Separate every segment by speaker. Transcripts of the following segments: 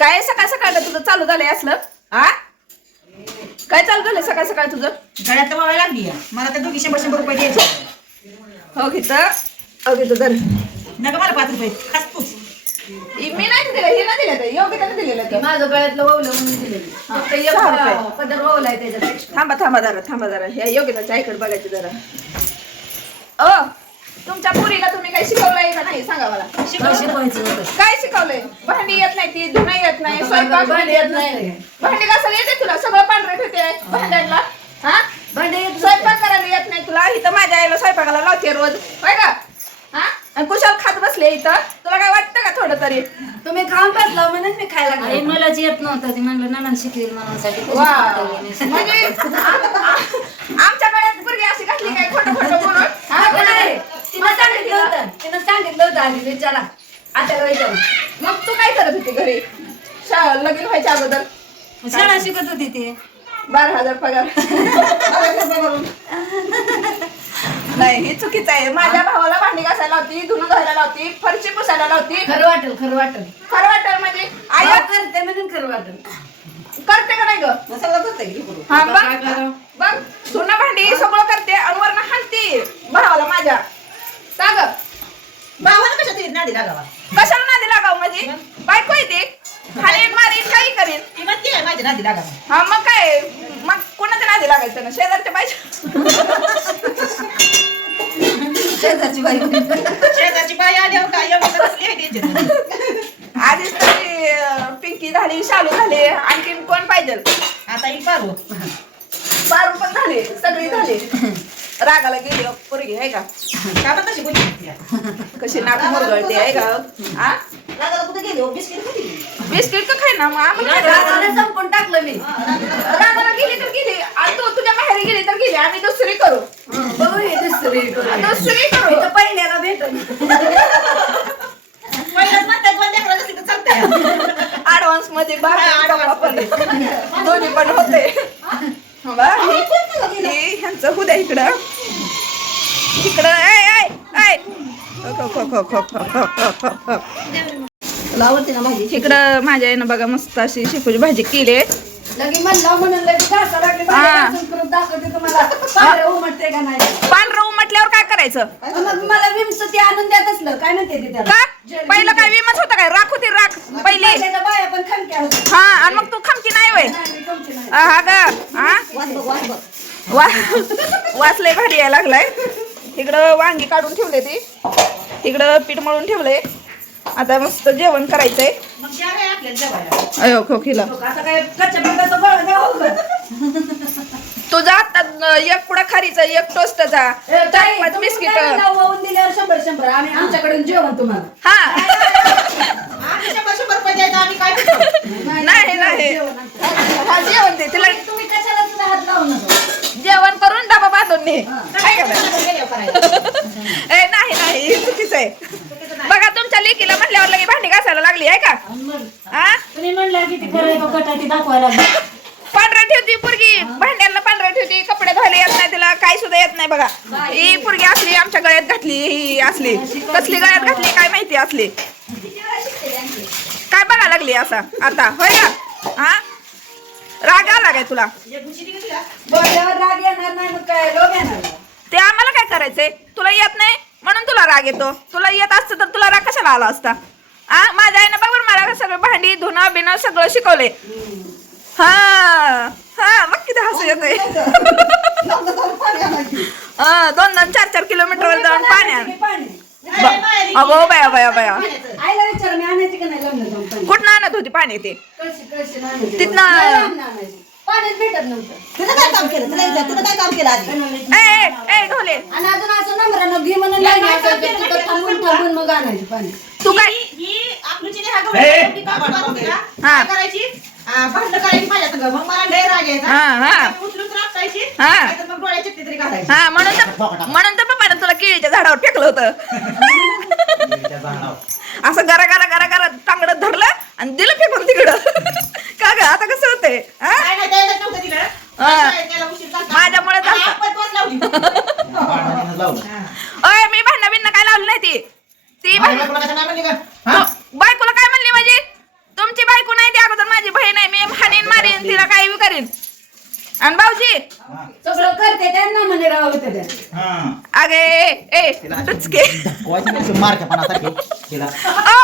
Speaker 1: काय सकाळ सकाळ तुझं चालू झालंय असलं? हा? काय चालू झालंय सकाळ सकाळ तुझं?
Speaker 2: गळ्यात वळ लागली आहे. मला त्या दोघी शंभर शंभर रुपये द्यायचे
Speaker 1: हो घेतं हो घेतं तर
Speaker 2: नका मला पाच रुपये. खास तूच.
Speaker 1: मी नाही दिलं हे नाही दिलं योग्य दिलेलं ते.
Speaker 3: माझं गळ्यातलं ववलं म्हणून दिलेली. फक्त एक
Speaker 1: सहा रुपये.
Speaker 3: पदर ववलाय त्याच्यात extra.
Speaker 1: थांबा थांबा जरा थांबा जरा. ह्या योग्यताच्या आईकडे बघायचं जरा. अ तुमच्या पुरीला तुम्ही काही शिकवलंय का नाही? सांगा मला.
Speaker 3: काय शिकवायचं होतं
Speaker 1: काय शिकवलंय? भांडी येत नाही ती धुणं येत नाही स्वयंपाक
Speaker 3: भांडी येत नाही.
Speaker 1: भांडी घासायला येते तुला? सगळं पांढरं ठेवते भांड्यांना हा?
Speaker 3: भांडे
Speaker 1: स्वयंपाक करायला येत नाही तुला. इथं माझ्या आईला स्वयंपाकाला लावते रोज. होय का? हा? आणि कुशाल खात बसले इथं. तुला काय वाटतं का थोडं तरी?
Speaker 3: तुम्ही खाऊन पाहतला म्हणून मी खायला लागले.
Speaker 4: मलाच येत नव्हतं. ते म्हणलं नाना शिकवेल म्हणूनसाठी
Speaker 1: वा. म्हणजे आ- आमच्या गळ्यात पोरगी अशी घातली काय खोटं खोटं बोलून हा,
Speaker 3: हा, नाही.
Speaker 1: कोणी-
Speaker 3: तिनं सांगितलं होतं तिनं होतं आधी विचारा आता विचारू
Speaker 1: मग तू काय करत होती घरी? शा- लगीन व्हायच्या अगोदर?
Speaker 4: शाळा शिकत होती ते.
Speaker 1: बारा हजार पगार. नाही हे चुकीचं आहे. माझ्या भावाला भांडी घासायला लावती धुणं धुवायला लावती फरची पुसायला लावती.
Speaker 3: खरं वाटेल खरं वाटेल.
Speaker 1: खरं वाटत म्हणजे? आई
Speaker 3: आई करते म्हणून खरं वाटेल.
Speaker 1: करते का नाही ग?
Speaker 2: सगळं करते की करू?
Speaker 1: हा? बघ. बघ धुणं भांडी सगळं करते आणि वरनं हाणती भावाला माझ्या का ग
Speaker 2: भावाला कशा तरी नादी लागावा.
Speaker 1: कशाला नादी लागाव म्हणजे? बायको येते खालीन मारीन काही करीन.
Speaker 2: ती म्हणते आहे माझी नादी लागावा.
Speaker 1: हा मग काय? मग कोणाच्या नादी लागायचं ना? शेजारच्या पाहिजे
Speaker 3: शेजारची बाई
Speaker 2: शेजारची बाई आल्यावर काय एवढं
Speaker 1: आधीच तरी पिंकी झाली शालू झाली. आणखीन कोण पाहिजे?
Speaker 2: आता ही पारू.
Speaker 1: पारू पण झाले सगळी झाली. रागाला गेली अहो, पोरगी आहे का?
Speaker 2: का बरं तशी बोलली?
Speaker 1: कशी नाक मुरगळते आहे का? हा
Speaker 2: रागाला कुठे गेली हो? बिस्किट
Speaker 1: बिस्किट का खाय ना मग आम्हाला काय?
Speaker 3: संपून टाकलं मी.
Speaker 1: रागाला गेली तर गेली. आणि तू तुझ्या माहेरी गेली तर गेली. आम्ही दुसरी करू.
Speaker 3: बघू हे दुसरी करू.
Speaker 1: दुसरी करू.
Speaker 3: इथं पहिल्याला भेटल.
Speaker 2: पहिल्याच म्हणतात कोण लेकरं नसली तर चालतंय.
Speaker 1: ऍडव्हान्समध्ये
Speaker 2: हा,
Speaker 1: बाहेर
Speaker 2: advance
Speaker 1: दोन्ही पण होते. बा, हे- चहू द्या इकडं. इकडं. इकडं माझ्या आईनं बघा मस्त अशी शेपूची भाजी केली.
Speaker 3: पांढरं
Speaker 1: म्हटल्यावर काय करायचं?
Speaker 3: मला विमच विमसती आणून देत असलं काय म्हणते
Speaker 1: का? पहिलं काय विमच होतं काय? राखू ते राख. पहिले. हा आणि मग तू खमकी नाही वय हा. ग वा वाचलंय भारी यायला लागलाय. इकडं वांगी काढून ठेवले ती. इकडं पीठ मळून ठेवलंय. आता मस्त जेवण करायचंय. अयो खोखीला? तुझा आता एक पुढा खारीचा एक टोस्टचा चार पाच
Speaker 3: तुम्ही
Speaker 1: बिस्किट.
Speaker 3: काय नाव वाहून दिल्यावर शंभर शंभर? आम्ही आमच्याकडून जेवण तुम्हाला.
Speaker 1: हा.
Speaker 2: आम्ही शंभर शंभर रुपये द्यायचं आम्ही काय करतो
Speaker 1: नाही नाही.
Speaker 3: जेवण.
Speaker 1: हा दे तिला
Speaker 3: तुम्ही कशाला
Speaker 1: जेवण करून डबा बांधून ने. काय. ए नाही नाही चुकीचं आहे. बघा तुमच्या लेकीला म्हटल्यावर लगे भांडी घासायला लागली आहे का? हा
Speaker 4: तुम्ही म्हणलं दाखवायला.
Speaker 1: पांढरा ठेवती पुरगी. भांड्यांना पांढरा ठेवती. कपडे धुवायला येत नाही तिला. काही सुद्धा येत नाही बघा. ही पुरगी असली आमच्या गळ्यात घातली ही असली. कसली गळ्यात घातली काय माहिती असली. काय बघा लागली असा. आता होय का? हा राग आला काय तुला?
Speaker 2: एक गुची दिली का?
Speaker 3: बोलल्यावर राग येणार नाही मग काय? लोभ येणार
Speaker 1: ते आम्हाला काय करायचंय? तुला येत नाही म्हणून तुला राग येतो. तुला येत असतं तर तुला राग कशाला आला असता? आ माझ्या आईनं बघ बरं मला सगळं भांडी धुणं बिणं सगळं शिकवले हा हा मग किती हसू येतंय. हा, दोन दोन चार चार किलोमीटर वर जाऊन पाणी आण.
Speaker 3: पाणी?
Speaker 2: अरे माहेरी
Speaker 1: अगो बया बया बया.
Speaker 2: पाण्याचं.
Speaker 3: आईला विचार मी आणायची का नाही लग्न जाऊन पाणी
Speaker 1: कुठं आणत होती पाणी ते?
Speaker 3: कळशी कळशी आणायची.
Speaker 1: तिथनं-
Speaker 3: नाही आणायची. पाणीच भेटत नव्हतं.
Speaker 2: तुझं काय काम केलं? तुला काय काम केलं आधी?
Speaker 1: ए ए, ए ढोले
Speaker 3: आणि अजून असं नंबरानं घे म्हणून थांबून थांबून मग आणायची पाणी.
Speaker 1: तू काय
Speaker 2: ही- ही हा. गवळी होती.
Speaker 1: हा.
Speaker 2: करायची? भांडणं करायची माझ्या संग. मग मला लय राग यायचा.
Speaker 1: हा, हा.
Speaker 2: मी उचलून राबसायची.
Speaker 1: हा.
Speaker 2: नाहीतर मग डोळ्यात चिठ्ठी तरी घालायची.
Speaker 1: हा म्हणून तर म्हणून तर पप्पानं तुला केळीच्या झाडावर फेकलं होतं असं गरा गरा गरा गरा टांगडत धरलं आणि दिलं फेकून तिकडं का ग आता कसं होतंय हा?
Speaker 2: काय नाही द्यायला नव्हतं तिला.
Speaker 1: हा.
Speaker 2: काय त्याला उशीर झालता.
Speaker 1: माझ्यामुळे
Speaker 2: आणि
Speaker 1: झालता.
Speaker 2: आपण तोच लावली. हा.
Speaker 1: अय मी भांडणं बिंड काय लावली नाही ती ती
Speaker 2: बायकोला कशा नाही म्हणली का? हा?
Speaker 1: बायकोला काय म्हणली माझी तुमची बायको नाही ती
Speaker 3: माझी बहीण आहे
Speaker 5: मी
Speaker 1: हाणीन मारीन तिला
Speaker 5: काही बी करीन. आणि
Speaker 1: भाऊजी?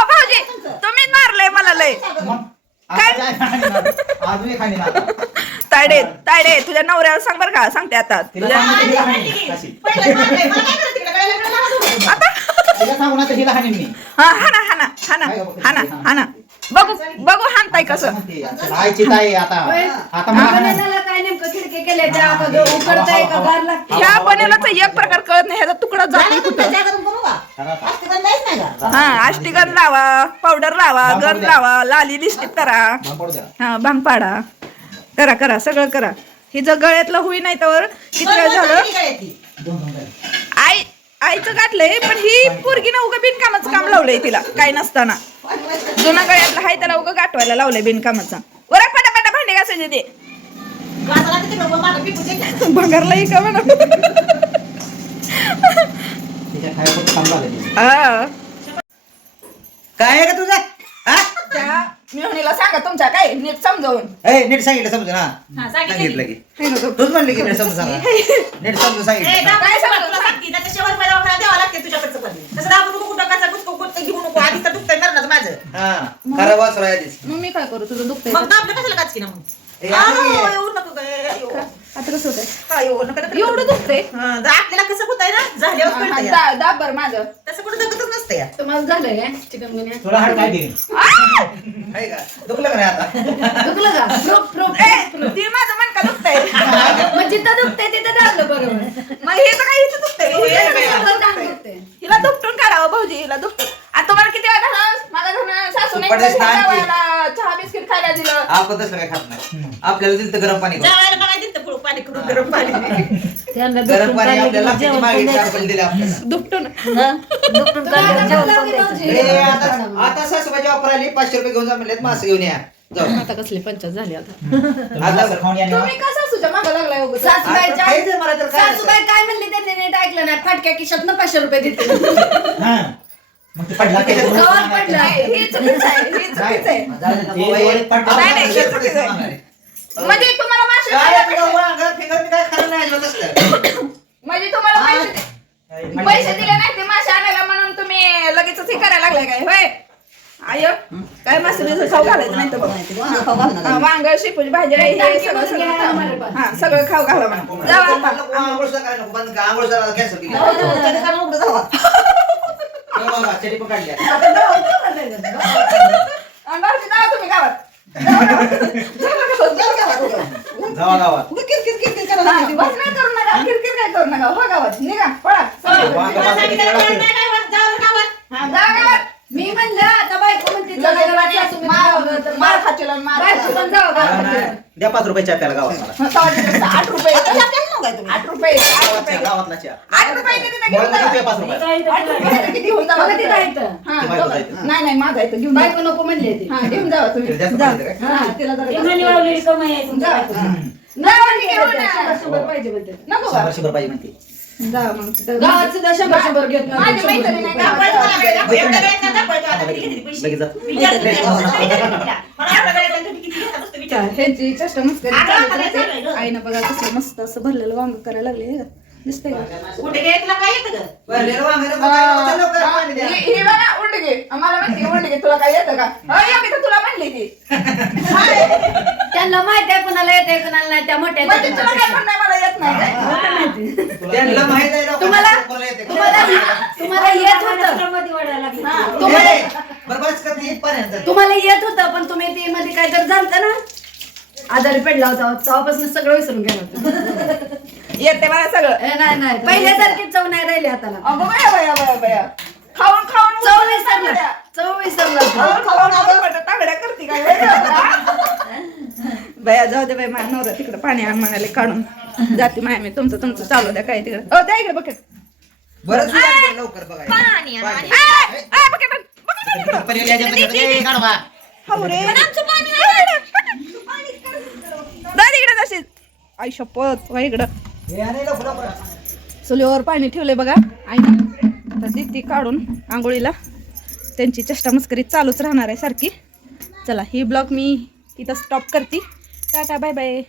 Speaker 1: भाऊजी तुम्ही मारलंय मला लय. ताडे ताडे तुझ्या नवऱ्याला सांग बरं का सांगते आता. तुझ्या
Speaker 5: हा ना हा ना
Speaker 1: हा ना हा ना हा ना बघू बघू हाणताय कसं.
Speaker 5: आता आता. मला.
Speaker 3: याला काय नेमकं खिडकी केल्या? त्या का जो उकडताय का? गार लागते.
Speaker 1: ह्या बनेलाचा एक प्रकार कळत नाही ह्याचा तुकडा जातो कुठं?
Speaker 5: आता.
Speaker 1: हा आष्टीगन लावा पावडर लावा गन. लावा लाली लिस्टिक करा. हा भांग पाडा. करा करा सगळं करा. ही जर गळ्यातलं होई नाही तर किती वेळ झालं. आई आईचं गाठलंय पण ही पोरगी ना उगं बिनकामाचं काम लावलंय तिला काय नसताना. जुना गळ्यातलं हाय त्याला उगं गाठवायला लावलंय बिनकामाचा. वरा पटापटा भांडे घासायचे ते. भंगारला का म्हणा.
Speaker 6: काय आहे का तुझं?
Speaker 1: मिळणीला सांगा तुमच्या काय नीट समजावून
Speaker 6: ए नीट सांगितलं समजून हा
Speaker 2: हा, सांगितलं
Speaker 6: सांगितलं की
Speaker 1: नको.
Speaker 6: तूच म्हणली की नीट समजून सांगा नीट समजून
Speaker 2: ए,
Speaker 6: सांगितलं
Speaker 2: दाबून
Speaker 1: काय
Speaker 2: नको,
Speaker 1: सांगतो?
Speaker 2: तुला सांगते. त्याच्या शेवट वखाणा द्यावा लागते तुझ्याकडचं पण. तसं दाबून नको, कुठं कसा गुटकं घेऊ नको. आधीच तर दुखतंय मरणाचं माझं.
Speaker 6: हा खरं वाचू आधीच
Speaker 1: मग मी काय करू तुझं दुखतंय
Speaker 2: मग दाबलं कशाला काचकी ना मग?
Speaker 6: आता
Speaker 1: कसं होतंय?
Speaker 2: एवढं
Speaker 1: दुखतंय?
Speaker 2: आपल्याला कसं होतंय ना? झाल्यावर
Speaker 1: हा,
Speaker 2: कळतंय.
Speaker 1: दा- दाब बरं माझं.
Speaker 2: तसं कुठं नसतं या
Speaker 3: तुम्हाला झालंय काय? चिकन गुन्हा
Speaker 5: तुला हाड काय दिली?
Speaker 6: आहे का? दुखलं का नाही आता?
Speaker 3: दुखलं का? प्रूफ प्रूफ
Speaker 1: ए, ती माझं मन का दुखतंय?
Speaker 3: मग जिथं दुखतंय तिथं दाबलं बरोबर.
Speaker 1: मग हे तर काही इथं दुखतंय?
Speaker 3: सगळं काम दुखतंय.
Speaker 1: हिला दुपटून काढावं भाऊजी हिला दुपटून. आता तुम्हाला किती वेळा
Speaker 6: स्नान केलं.
Speaker 1: जावायला चहा बिस्किट खायला दिलं.
Speaker 6: आपण काय खात नाही. आपल्याला दिलं तर गरम पाणी करून.
Speaker 2: जेवायला बघा तिथं पुढं पाणी करून गरम पाणी.
Speaker 4: त्यांना
Speaker 6: गरम
Speaker 4: दुखून
Speaker 6: पाणी
Speaker 4: काढलं
Speaker 6: आपल्याला
Speaker 4: की
Speaker 6: किती
Speaker 4: जेवण
Speaker 6: मागितलं
Speaker 4: पण
Speaker 6: आपण दिलं आपल्याला.
Speaker 1: दुपटून.
Speaker 4: हा? काढलं
Speaker 3: आता
Speaker 4: जेवण
Speaker 3: लागली
Speaker 4: पण द्यायचं.
Speaker 3: भाऊजी.
Speaker 6: ए, आता आता सासूबाई आली पाचशे रुपये घेऊन जा म्हणलेत मासे घेऊन या. जाऊ.
Speaker 1: आता कसली पंचायत झाली आता.
Speaker 5: तुला मासं खाऊन या
Speaker 1: तुम्ही का सासूच्या मागं लागलाय उगाच?
Speaker 3: सासूबाईच्या
Speaker 6: आता खायचं मला तर काय?
Speaker 3: सासूबाई काय म्हणली त्यांनी नीट ऐकलं नाही. फाटक्या किशात पाचशे रुपये देते
Speaker 5: हा. मग ते पडला की? तुला
Speaker 3: गावात
Speaker 5: सांगायचं.
Speaker 3: पडला.
Speaker 1: नाही, हे चुकीचं आहे हे चुकीचं आहे.
Speaker 6: जाऊ दे ना,
Speaker 5: ते
Speaker 6: बाबा,
Speaker 5: वळीत पडलं.
Speaker 1: नाही, नाही,
Speaker 6: आपल्याला
Speaker 1: हे
Speaker 6: पैसे
Speaker 1: चुकीचं
Speaker 6: मागणार आहे.
Speaker 1: म्हणजे तुम्हाला मासे
Speaker 6: काय
Speaker 1: खायला
Speaker 6: आपलं वांगं, फिंगर मी काय खाल्लं नाही अजिबात असलं.
Speaker 1: म्हणजे तुम्हाला पैसे दे- पैसे दिले नाही ते मासे आणायला म्हणून तुम्ही लगेच हे करायला लागलाय काय? होय? आय काय मासे बिसे खाऊ घालायचं नाही तर बघ. हा, वांग शिपूची भाजी आहे, हे सगळं सगळं खाऊ. हा सगळं खाऊ घाला म्हणा. जाऊ आता
Speaker 6: म्हणलं, आंघोळ सुद्धा काय नको, बंद- आंघोळ सुद्धा cancel केली.
Speaker 2: जाऊ, जाऊ, त्याने काढून उघडं जावा.
Speaker 6: हो बाबा, चटी पण काढली.
Speaker 1: आणि भाऊजी जावा तुम्ही गावात जावा गावात. जावा गावात.
Speaker 6: जावा गावात.
Speaker 2: उगा किरकिर किरकिर करत
Speaker 1: हा,
Speaker 2: राहते.
Speaker 1: बस नाही करू नका किरकिर काय करू नका हो गावात निघा पळा
Speaker 6: वांग
Speaker 2: तुला
Speaker 6: भाजी
Speaker 2: सांगितलं
Speaker 6: किती वेळा
Speaker 2: नाही, नाही, नाही, जाऊ गावात.
Speaker 1: हा, जा गावात
Speaker 3: मी म्हणलं आता बायको म्हणते चला गावात म्हणते
Speaker 1: मार मार खाचीला मार
Speaker 3: गावात
Speaker 6: नाही, द्या पाच रुपये चहा प्यायला गावात मला.
Speaker 1: आठ रुपये
Speaker 2: जाते ना काय तुम्ही?
Speaker 1: आठ रुपये आठ रुपये
Speaker 6: गावातला चहा.
Speaker 1: आठ रुपये किती ते घेऊन
Speaker 6: किती. पाच रुपये
Speaker 1: आठ रुपये किती.
Speaker 3: बघा तिथं आहे.
Speaker 1: हा,
Speaker 6: ते
Speaker 1: बघा.
Speaker 6: जायचं.
Speaker 1: नाही नाही माझा इथं घेऊन जा.
Speaker 3: बायको नको म्हणली ती
Speaker 1: हा घेऊन जावा तुम्ही
Speaker 6: तिला जास्त
Speaker 1: जा.
Speaker 6: पाहिजे काय?
Speaker 1: हा, तिला जरा
Speaker 4: ते
Speaker 1: जास्त
Speaker 4: म्हणे
Speaker 1: पाहिजे.
Speaker 4: वावलेली कमाई आहे तुमच्या
Speaker 1: जा.
Speaker 4: बायकोची.
Speaker 1: जा घेऊन
Speaker 3: शंभर
Speaker 1: या.
Speaker 3: शंभर पाहिजे म्हणते
Speaker 1: नको का?
Speaker 6: शंभर शंभर पाहिजे म्हणते
Speaker 1: जा मग तिथं.
Speaker 3: गावात सुद्धा शंभर शंभर घेत नाही.
Speaker 1: माझी मैत्रीण आहे
Speaker 2: दाखवायचं मला वेळ,
Speaker 1: गावात.
Speaker 2: दाखव. एवढ्या वेळेत नाही दाखवायचं. आता किती घेतली पैसे?
Speaker 6: लगेच जा.
Speaker 2: विचारते तिला. विचारते तिला. मला एवढ्या वेळेत तुम्ही किती घेता नुसतं विचार.
Speaker 1: ह्यांची चेष्टा मस्करी
Speaker 2: आता
Speaker 1: चालत
Speaker 2: आता
Speaker 1: राहते.
Speaker 2: चालू आहे गं.
Speaker 1: आईनं बघा कसं मस्त असं भरलेलं वांग करायला लागले? दिसतंय का
Speaker 2: कुठे गेले तुला काय येतं गं?
Speaker 6: भरलेलं वांगं नको काय नको, चल लवकर पाणी द्या.
Speaker 1: ही ही बघा उंडगे मला म्हणते उंडगे तुला काय येतं का अय, मी तर तुला म्हणली ती
Speaker 3: त्यांना माहीत आहे कुणाला येते कुणाला नाही त्या मोठ्या
Speaker 1: म्हणजे तुला काय म्हणणं मला येत नाही काय?
Speaker 6: त्यांना माहीत आहे लोकांना
Speaker 3: तुम्हाला-
Speaker 6: कोणाला येते.
Speaker 3: तुम्हाला तुम्हाला येत होतं
Speaker 4: मध्ये वाढायला लागली.
Speaker 1: हा.
Speaker 3: तुम्हाला
Speaker 6: ए, बरं बस करते इथपर्यंत.
Speaker 3: तुम्हाला येत होतं पण तुम्ही ती मध्ये काय तर झालं ना आजारी पडला होता तेव्हापासून सगळं विसरून गेलं होतं
Speaker 1: येते मला सगळं
Speaker 3: ए, नाही नाही पहिल्यासारखी चव नाही राहिली हाताला
Speaker 1: अगं बया बया बया बया खाऊन खाऊन
Speaker 3: चव विसरला
Speaker 1: तांगड्या.
Speaker 3: चव विसरला तू.
Speaker 1: खाऊन खाऊन तांगड्या करते काय बया जाऊ दे बाई माझ्या नवरा तिकडे पाणी आण म्हणाले काढून जाते माया मी तुमचं तुमचं चालू द्या काय तिकडे ओ द्या इकडे बकेट
Speaker 6: बरंच वेळ लवकर बघायला.
Speaker 2: पाणी आण,
Speaker 6: पाणी.
Speaker 2: पाणी.
Speaker 1: बकेट बकेट
Speaker 6: पनीर याच्या मध्ये- ए, काढ बा.
Speaker 1: हो रे जा तिकडे तशीच आई शपथ इकडं. चुलीवर पाणी ठेवले बघा. आईने आता ती काढून आंघोळीला. त्यांची चष्टा मस्करी चालूच राहणार आहे सारखी. चला ही ब्लॉग मी इथं स्टॉप करते. Tata bye bye